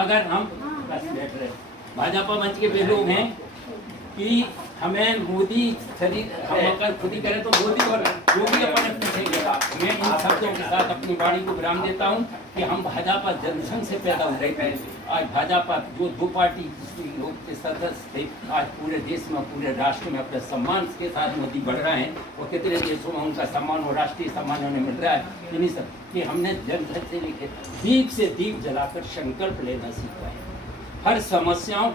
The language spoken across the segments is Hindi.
अगर हम बस बैठ रहे भाजपा मंच के वे लोग हैं कि हमें मोदी शरीर हम अगर खुद ही करें तो मोदी और योगी अपने पूछेंगे। मैं इन शब्दों के साथ अपनी वाणी को विराम देता हूं कि हम भाजपा जनसंघ से पैदा हुए हैं। आज भाजपा जो दो पार्टी लोग के सदस्य थे, आज पूरे देश में पूरे राष्ट्र में अपने सम्मान के साथ मोदी बढ़ रहे हैं और कितने देशों में उनका सम्मान और राष्ट्रीय सम्मान उन्हें मिल रहा है। इन्हीं सब कि हमने जनसंघ से लेकर दीप से दीप जलाकर संकल्प लेना सीखा है। हर समस्याओं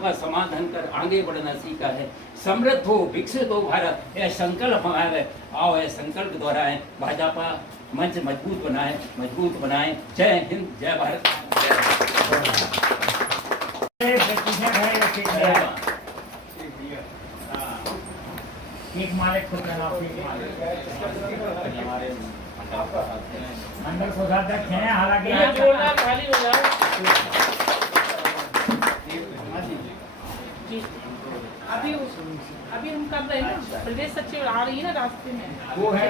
का समाधान कर आगे बढ़ना सीखा है। समृद्ध हो, विकसित हो भारत, यह संकल्प हमारा। आओ यह संकल्प दोहराएं, भाजपा मंच मजबूत बनाएं। जय हिंद, जय भारत। एक मालिक खुद मंडल कोषाध्यक्ष हैं, हालांकि अभी हम कर रहे हैं ना, प्रदेश सचिव आ रही है ना रास्ते में, वो है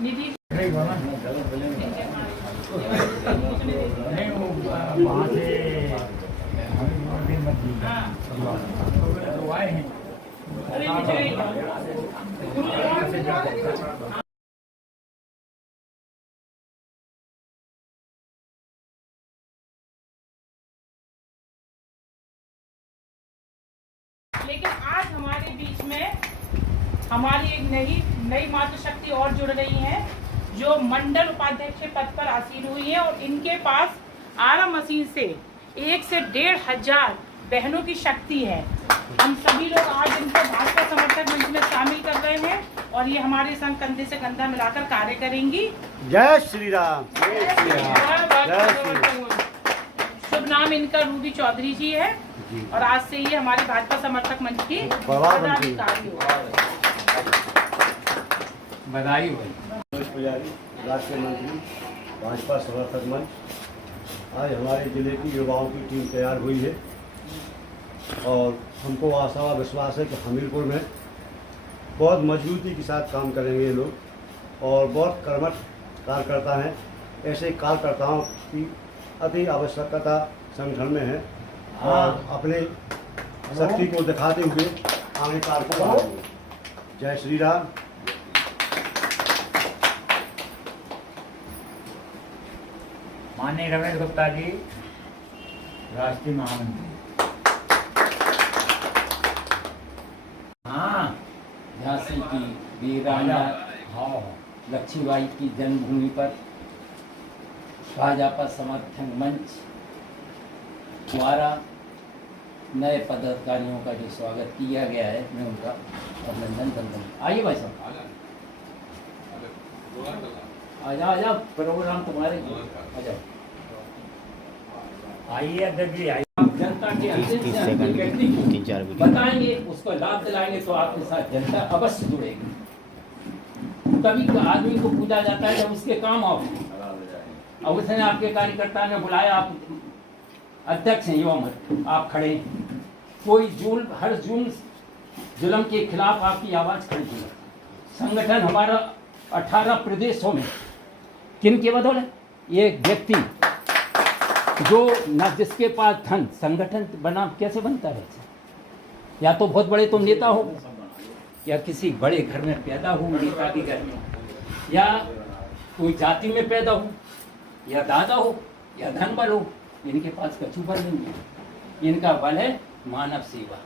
निधि नहीं वो वहाँ से तो आए हैं। लेकिन आज हमारे बीच में हमारी एक नई मातृशक्ति और जुड़ रही है, जो मंडल उपाध्यक्ष पद पर आसीन हुई है और इनके पास आरा मशीन से 1 से 1,500 बहनों की शक्ति है। हम सभी लोग आज इनको भाजपा समर्थक मंच में शामिल कर रहे हैं और ये हमारे संग कंधे से कंधा मिलाकर कार्य करेंगी। जय श्री राम। शुभ नाम इनका रूबी चौधरी जी है और आज से ये हमारे भाजपा समर्थक मंच की पदाधिकारी हो। बधाई हो। मनोज पुजारी, राष्ट्रीय मंत्री, भाजपा समर्थक मंच। आज हमारे जिले की युवाओं की टीम तैयार हुई है और हमको आशा व विश्वास है कि हमीरपुर में बहुत मजबूती के साथ काम करेंगे ये लोग और बहुत कर्मठ कार्यकर्ता हैं। ऐसे कार्यकर्ताओं की अति आवश्यकता संगठन में है और अपने शक्ति को दिखाते हुए आगे कार्य कर रहे हैं। जय श्री राम। माननीय रमेश गुप्ता जी, राष्ट्रीय महामंत्री। हाँ, झांसी की वीरांगना लक्ष्मीबाई की जन्मभूमि पर भाजपा समर्थन मंच द्वारा नए पदाधिकारियों का जो स्वागत किया गया है, मैं उनका अभिनंदन करता हूँ। आइए भाई साहब, आ जाओ, प्रोग्राम तुम्हारे, आ जाओ। आइए अध्यक्ष जी, आइए। जनता के अंतिम से अंतिम व्यक्ति को बताएंगे, उसको लाभ दिलाएंगे तो आपके साथ जनता अवश्य जुड़ेगी। तभी आदमी को पूछा जाता है जब उसके काम आओ। अब उसने आपके कार्यकर्ता ने बुलाया, आप अध्यक्ष हैं युवा मत, आप खड़े हैं। कोई हर जुल्म के खिलाफ आपकी आवाज खड़ी की। संगठन हमारा 18 प्रदेशों में किन के बदौलत, ये व्यक्ति जो न जिसके पास धन, संगठन बना कैसे बनता है? या तो बहुत बड़े तुम नेता हो, या किसी बड़े घर में पैदा हो, नेता के घर में, या कोई जाति में पैदा हो, या दादा हो, या धन बल हो। इनके पास कछु बल नहीं है। इनका बल है मानव सेवा,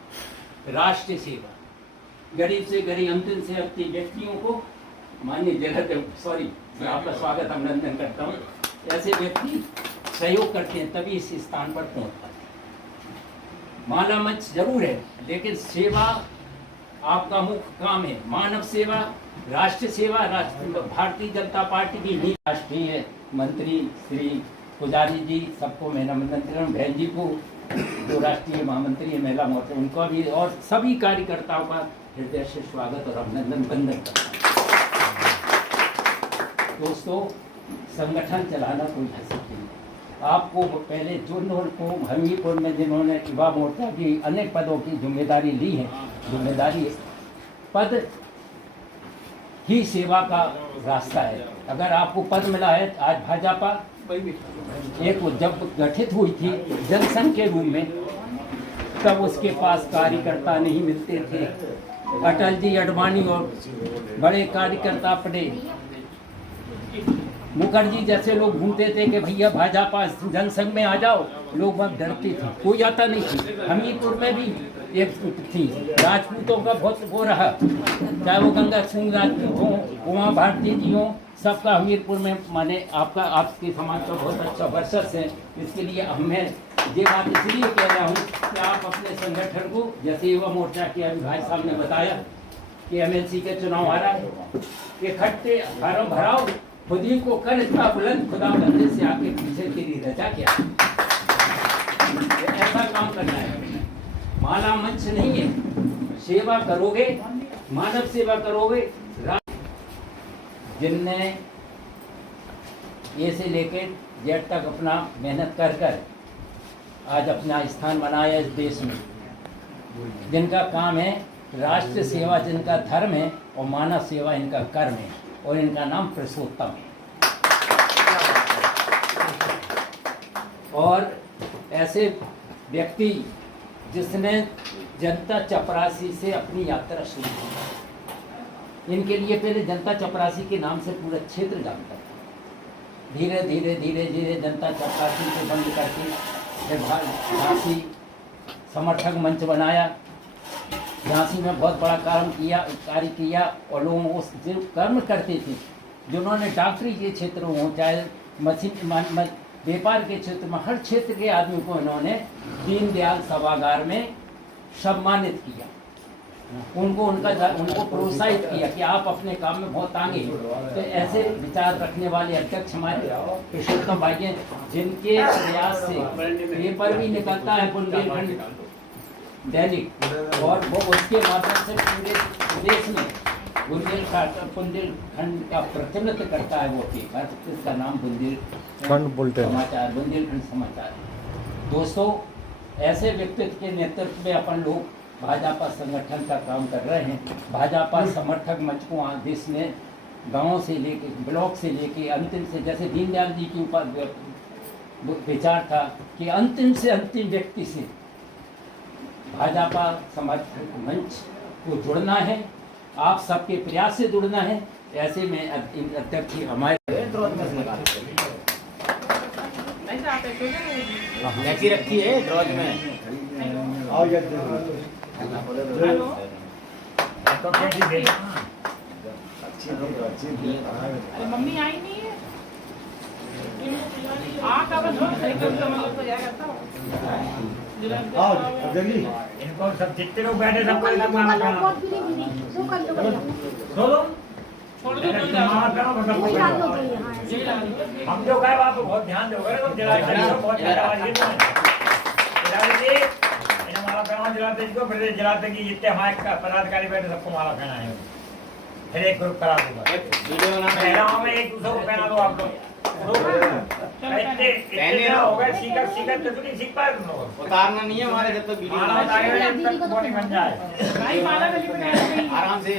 राष्ट्र सेवा, गरीब से गरीब, अंतिम से अंतिम व्यक्तियों को। माननीय जिला, सॉरी, मैं आपका स्वागत अभिनंदन करता हूँ। ऐसे व्यक्ति सहयोग करते हैं तभी इस स्थान पर पहुंच पाते हैं। मानव मंच जरूर है, लेकिन सेवा आपका मुख्य काम है। मानव सेवा, राष्ट्र सेवा। भारतीय जनता पार्टी की राष्ट्रीय मंत्री श्री पुजारी जी, सबको मैं अभिनंदन करता हूँ। बहन जी को, जो राष्ट्रीय महामंत्री है महिला मोर्चा, उनका भी, और सभी कार्यकर्ताओं का हृदय से स्वागत और अभिनंदन बंदन करता हूँ। दोस्तों, संगठन चलाना कोई हंसी नहीं। आपको पहले जो को हमीरपुर में जिन्होंने युवा मोर्चा की अनेक पदों की जिम्मेदारी ली है, जिम्मेदारी पद ही सेवा का रास्ता है। अगर आपको पद मिला है, आज भाजपा एक वो जब गठित हुई थी जनसंघ के रूप में, तब उसके पास कार्यकर्ता नहीं मिलते थे। अटल जी, अडवाणी और बड़े कार्यकर्ता अपने मुखर्जी जैसे लोग घूमते थे कि भैया भाजपा जनसंघ में आ जाओ, लोग बहुत डरते थे, कोई आता नहीं थी। हमीरपुर में भी एक थी, राजपूतों का बहुत वो रहा, चाहे वो गंगा सिंह राजपूत हों, उमा भारती जी हों, सबका हमीरपुर में माने आपके समाज का बहुत अच्छा वर्चस्व है। इसके लिए मैं ये बात इसलिए कह रहा हूँ कि आप अपने संगठन को, जैसे युवा मोर्चा के अभी भाई साहब ने बताया कि एमएलसी के चुनाव आ रहा है, इकट्ठे भराओ, खुद ही को कर इतना बुलंद, खुदा बंदे से आके पीछे तेरी रचा क्या, ऐसा काम करना है। माला मंच नहीं है, सेवा करोगे, मानव सेवा करोगे। जिनने ए से लेके जेड तक अपना मेहनत कर कर आज अपना स्थान बनाया इस देश में, जिनका काम है राष्ट्र सेवा, जिनका धर्म है, और मानव सेवा इनका कर्म है, और इनका नाम पुरुषोत्तम है। और ऐसे व्यक्ति जिसने जनता चपरासी से अपनी यात्रा शुरू की, इनके लिए पहले जनता चपरासी के नाम से पूरा क्षेत्र जानता था। धीरे धीरे धीरे धीरे जनता चपरासी को बंद करके फिर झांसी समर्थक मंच बनाया। झांसी में बहुत बड़ा कार्य किया, और लोग उस जो कर्म करते थे, जिन्होंने डॉक्टरी के क्षेत्र हो, चाहे मशीन व्यापार के क्षेत्र में, हर क्षेत्र के आदमी को इन्होंने दीनदयाल सभागार में सम्मानित किया, उनको प्रोत्साहित किया कि आप अपने काम में बहुत आगे हैं। तो ऐसे विचार रखने वाले अध्यक्ष हमारे पुरुषोत्तम भाई हैं, जिनके प्रयास से पेपर भी निकलता है बुंदेलखंड दैनिक, और वो उसके माध्यम से पूरे देश में बुंदेलखंड का प्रतिनिधित्व करता है वो पेपर, इसका नाम बुंदेलखंड समाचार। दोस्तों, ऐसे व्यक्तित्व के नेतृत्व में अपन लोग भाजपा संगठन का काम कर रहे हैं। भाजपा समर्थक मंच को देश में गांव से लेके, ब्लॉक से लेके अंतिम से, जैसे दीनदयाल जी के ऊपर विचार था कि अंतिम से अंतिम व्यक्ति से भाजपा समर्थक मंच को जुड़ना है, आप सबके प्रयास से जुड़ना है। ऐसे में अध्यक्ष हमारे कैसी रखी है ड्रॉज में? मम्मी आई नहीं है, इनको सब जितने लोग बैठे सब छोड़ दो, हम जो कहे आप बहुत ध्यान दोगे, बहुत जिलाते को प्रदेश जिलाते की जितने हमारे पदाधिकारी बैठे सबको माला पहना है। फिर एक ग्रुप करा दूंगा, महिलाओं में एक दूसरे को पहना दो आप लोग। इतने हो गए, सीकर तो नहीं सीख पाए तुम लोग। उतारना नहीं है हमारे जब तक वीडियो बन जाए आराम से।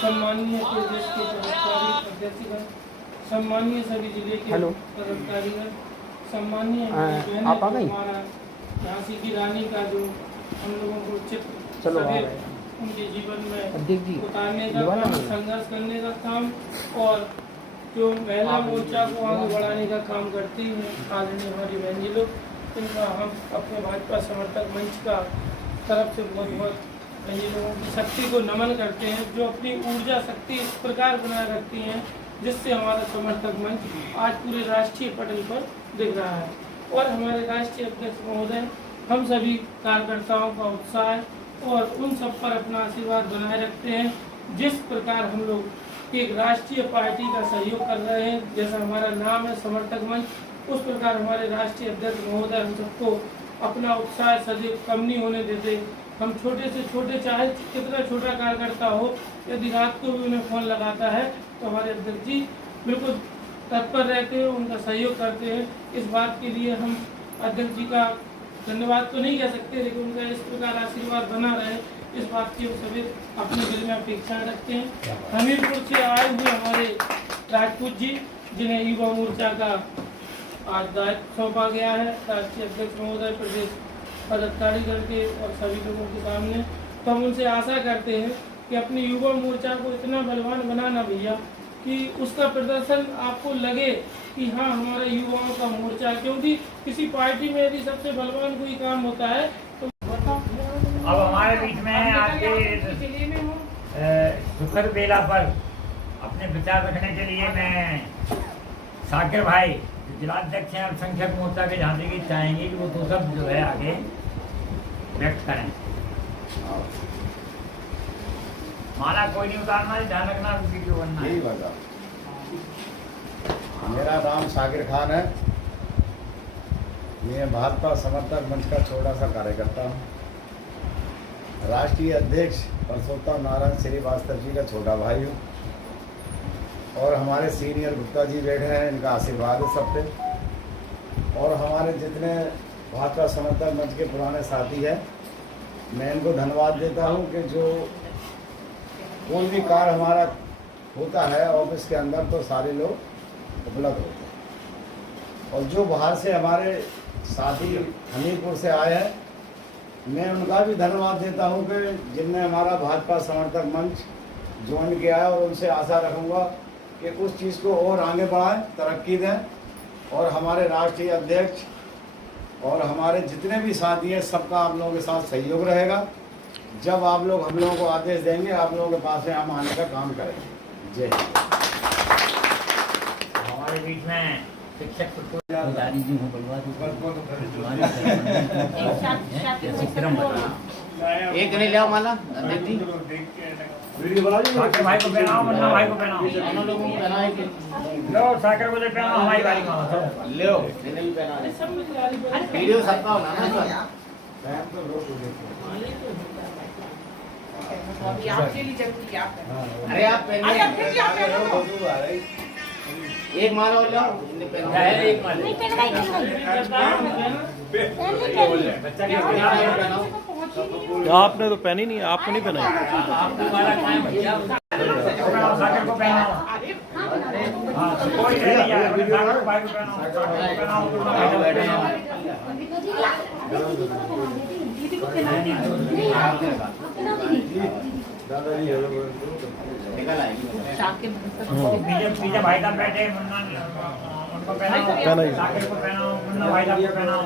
सम्माननीय प्रदेश के कार्यकारी अध्यक्षगण, सम्माननीय सभी जिले के पदाधिकारीगण, सम्माननीय हमारा झांसी की रानी का जो हम लोगों को चित्र उनके जीवन में उतारने का काम, संघर्ष करने का काम, और जो महिला मोर्चा को आगे बढ़ाने का काम करती हैं आदरणीय हमारी बहन जी लोग, इनका हम अपने भाजपा समर्थक मंच का तरफ से बहुत बहुत बहन जी लोगों की शक्ति को नमन करते हैं, जो अपनी ऊर्जा शक्ति इस प्रकार बनाए रखती हैं जिससे हमारा समर्थक मंच आज पूरे राष्ट्रीय पटल पर दिख रहा है। और हमारे राष्ट्रीय अध्यक्ष महोदय हम सभी कार्यकर्ताओं का उत्साह और उन सब पर अपना आशीर्वाद बनाए रखते हैं। जिस प्रकार हम लोग एक राष्ट्रीय पार्टी का सहयोग कर रहे हैं, जैसा हमारा नाम है समर्थक मंच, उस प्रकार हमारे राष्ट्रीय अध्यक्ष महोदय हम सबको अपना उत्साह सदैव कम नहीं होने देते। हम छोटे से छोटे, चाहे कितना छोटा कार्यकर्ता हो, यदि रात को भी उन्हें फ़ोन लगाता है तो हमारे अध्यक्ष जी बिल्कुल तत्पर रहते हैं, उनका सहयोग करते हैं। इस बात के लिए हम अध्यक्ष जी का धन्यवाद तो नहीं कह सकते, लेकिन उनका इस प्रकार आशीर्वाद बना रहे, इस बात की सभी अपने दिल में अपेक्षा रखते हैं। हमीरपुर से आए हुए हमारे राजपूत जी जिन्हें युवा मोर्चा का आज दायित्व सौंपा गया है राष्ट्रीय अध्यक्ष महोदय, प्रदेश पदाधिकारी के और सभी लोगों के सामने। तो हम उनसे आशा करते हैं कि अपने युवा मोर्चा को इतना बलवान बनाना भैया कि उसका प्रदर्शन आपको लगे कि हाँ हमारा युवाओं का मोर्चा है। क्योंकि किसी पार्टी में यदि सबसे बलवान कोई काम होता है तो अब हमारे बीच में आपके जिले में हूँ। सुखद बेला पर अपने विचार रखने के लिए मैं साकिर भाई जो जिलाध्यक्ष हैं अल्पसंख्यक मोर्चा के झांसी की चाहेंगे कि वो दो शब्द जो है आगे व्यक्त करें। माला कोई नहीं उतारना है, ध्यान रखना वीडियो बनना है। यही बता। मेरा नाम साकिर खान है। मैं भाजपा समर्थक मंच का छोटा सा कार्यकर्ता हूँ। राष्ट्रीय अध्यक्ष परसोत्तम नारायण श्रीवास्तव जी का छोटा भाई हूँ और हमारे सीनियर गुप्ता जी बैठे हैं, इनका आशीर्वाद है सब पे। और हमारे जितने भाजपा समर्थक मंच के पुराने साथी हैं, मैं इनको धन्यवाद देता हूँ कि जो कोई भी कार्य हमारा होता है ऑफिस के अंदर तो सारे लोग उपलब्ध होते हैं। और जो बाहर से हमारे साथी हमीरपुर से आए हैं, मैं उनका भी धन्यवाद देता हूं कि जिनने हमारा भाजपा समर्थक मंच ज्वाइन किया है। और उनसे आशा रखूंगा कि उस चीज़ को और आगे बढ़ाएं, तरक्की दें। और हमारे राष्ट्रीय अध्यक्ष और हमारे जितने भी साथी हैं, सबका आप लोगों के साथ सहयोग रहेगा। जब आप लोग हम लोगों को आदेश देंगे, आप लोगों के पास में हम आने का काम करेंगे। जय हिंद। हमारे बीच में शिक्षक पुजारी जी हूँ बलवा एक नहीं ले माला अध्यक्ष जी, वीडियो बना साकिर भाई को पहनाओ, मुन्ना भाई को पहनाओ। दोनों लोगों को पहनाए कि लो साकिर को ले पहनाओ, हमारी बारी में आओ। ले लो, मैंने भी पहना है। वीडियो सबका होना ना। अभी आपके लिए जरूरी आप हैं। अरे आप पहनिए, अरे फिर भी आप पहनो। एक माला और लाओ। इन्हें पहनाओ। एक माला। बच्चा क्या पहनाओ? आपने तो पहनी नहीं, आपको नहीं पहनाई। आपकी माला कहाँ है भैया? साकिर को पहनाओ। हाँ, कोई नहीं यार, साकिर भाई को पहनाओ, साकिर को पहनाओ, मुन्ना भाई को पहनाओ। दीदी को खिलानी निकल आएगी। पीछे भाई साहब बैठे, मुन्ना उनको पहनाओ, साकिर को पहनाओ, मुन्ना भाई साहब को पहनाओ।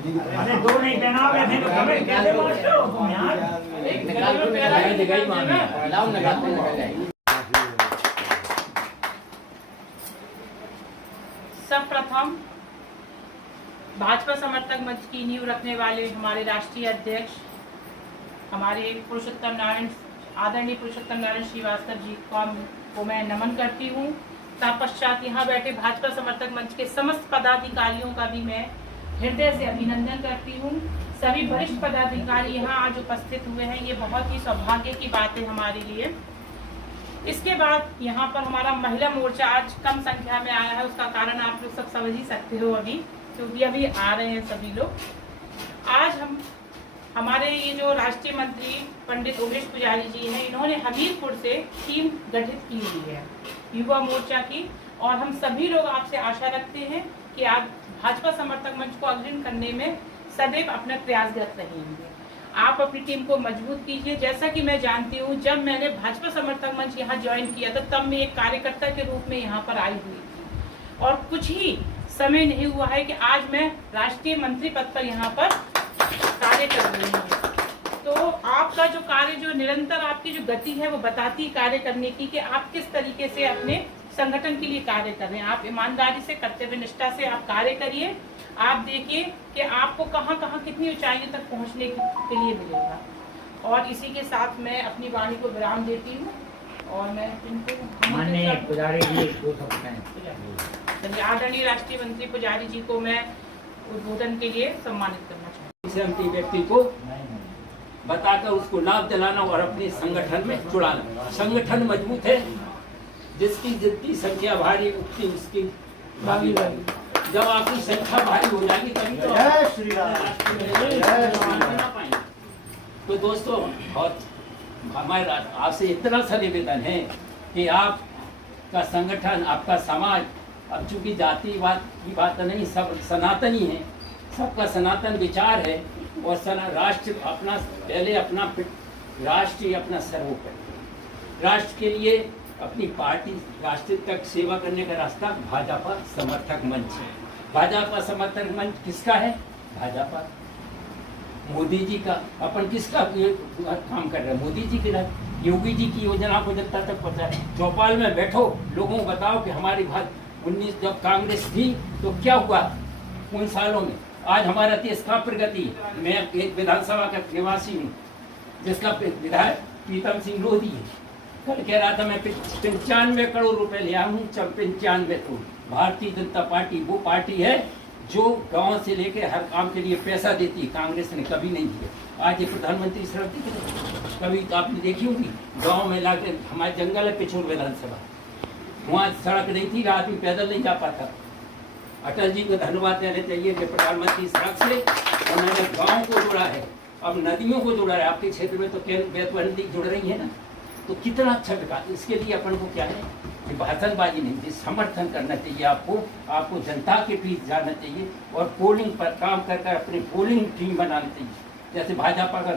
अरे दो नहीं पहनाओ, ऐसे तो हमें कैसे मारते हो तुम यार? एक निकाल दो, निकाल मांगे लाओ, निकाल जाएगी। सर्वप्रथम भाजपा समर्थक मंच की नींव रखने वाले हमारे राष्ट्रीय अध्यक्ष हमारे आदरणीय पुरुषोत्तम नारायण श्रीवास्तव जी को मैं नमन करती हूँ। तत्पश्चात यहाँ बैठे भाजपा समर्थक मंच के समस्त पदाधिकारियों का भी मैं हृदय से अभिनंदन करती हूँ। सभी वरिष्ठ पदाधिकारी यहाँ आज उपस्थित हुए हैं, ये बहुत ही सौभाग्य की बात है हमारे लिए। इसके बाद यहाँ पर हमारा महिला मोर्चा आज कम संख्या में आया है, उसका कारण आप लोग सब समझ ही सकते हो अभी, क्योंकि अभी आ रहे हैं सभी लोग। आज हमारे ये जो राष्ट्रीय मंत्री पंडित उमेश पुजारी जी हैं, इन्होंने हमीरपुर से टीम गठित की हुई है युवा मोर्चा की। और हम सभी लोग आपसे आशा रखते हैं कि आप भाजपा समर्थक मंच को अग्रणी करने में सदैव अपना प्रयासरत रहेंगे। आप अपनी टीम को मजबूत कीजिए। जैसा कि मैं जानती हूँ, जब मैंने भाजपा समर्थक मंच यहाँ ज्वाइन किया था, तब मैं एक कार्यकर्ता के रूप में यहाँ पर आई हुई थी और कुछ ही समय नहीं हुआ है कि आज मैं राष्ट्रीय मंत्री पद पर यहाँ पर कार्य कर रही हूँ। तो आपका जो कार्य, जो निरंतर आपकी जो गति है, वो बताती है कार्य करने की कि आप किस तरीके से अपने संगठन के लिए कार्य कर रहे हैं। आप ईमानदारी से, कर्तव्य निष्ठा से आप कार्य करिए। आप देखिए कि आपको कहाँ कहाँ कितनी ऊंचाइयों तक पहुँचने के लिए मिलेगा। और इसी के साथ मैं अपनी वाणी को विराम देती हूँ और मैं इनको माननीय पुजारी जी दो शब्द कहें। आदरणीय राष्ट्रीय मंत्री पुजारी जी को मैं उद्बोधन के लिए सम्मानित करना चाहूँगी। सहमति व्यक्ति को बताकर उसको लाभ दिलाना और अपने संगठन में जुड़ाना। संगठन मजबूत है, जिसकी जितनी संख्या भारी उतनी उसकी भागीदारी। जब आपकी संख्या भारी हो जाएगी तभी तो पाएंगे। तो दोस्तों, बहुत हमारे आपसे इतना सा निवेदन है कि आप आपका संगठन, आपका समाज, अब चूंकि जातिवाद की बात नहीं, सब सनातनी है, सबका सनातन विचार है और राष्ट्र अपना पहले अपना राष्ट्र ही अपना सर्वोपरि, राष्ट्र के लिए अपनी पार्टी, राष्ट्र तक सेवा करने का रास्ता भाजपा समर्थक मंच है। भाजपा समर्थक मंच किसका है? भाजपा, मोदी जी का। अपन किसका काम कर रहे हैं? मोदी जी के। योगी जी की योजना को जनता तक पहुंचाए। चौपाल में बैठो, लोगों को बताओ कि हमारी बात 19 जब कांग्रेस थी तो क्या हुआ उन सालों में। आज हमारा देश का प्रगति। मैं एक विधानसभा का निवासी हूँ जिसका विधायक प्रीतम सिंह लोधी है। कल कह रहा था मैं 95 करोड़ रुपए लिया हूँ। 95 करोड़। भारतीय जनता पार्टी वो पार्टी है जो गांव से लेके हर काम के लिए पैसा देती है। कांग्रेस ने कभी नहीं दिया। आज ये प्रधानमंत्री सड़क दिख रही, कभी तो आपने देखी होगी गांव में लाके, हमारे जंगल है पिछोर विधानसभा, वहाँ सड़क नहीं थी, आदमी पैदल नहीं जा पाता। अटल जी को धन्यवाद देना चाहिए कि प्रधानमंत्री सड़क से उन्होंने गाँव को जोड़ा है, अब नदियों को जोड़ा है। आपके क्षेत्र में तो बेतवा जुड़ रही है ना, तो कितना अच्छा विकास। इसके लिए अपन को क्या है कि भाषणबाजी नहीं, समर्थन करना चाहिए। आपको जनता के बीच जाना चाहिए और पोलिंग पर काम कर अपनी पोलिंग टीम बनानी चाहिए। जैसे भाजपा का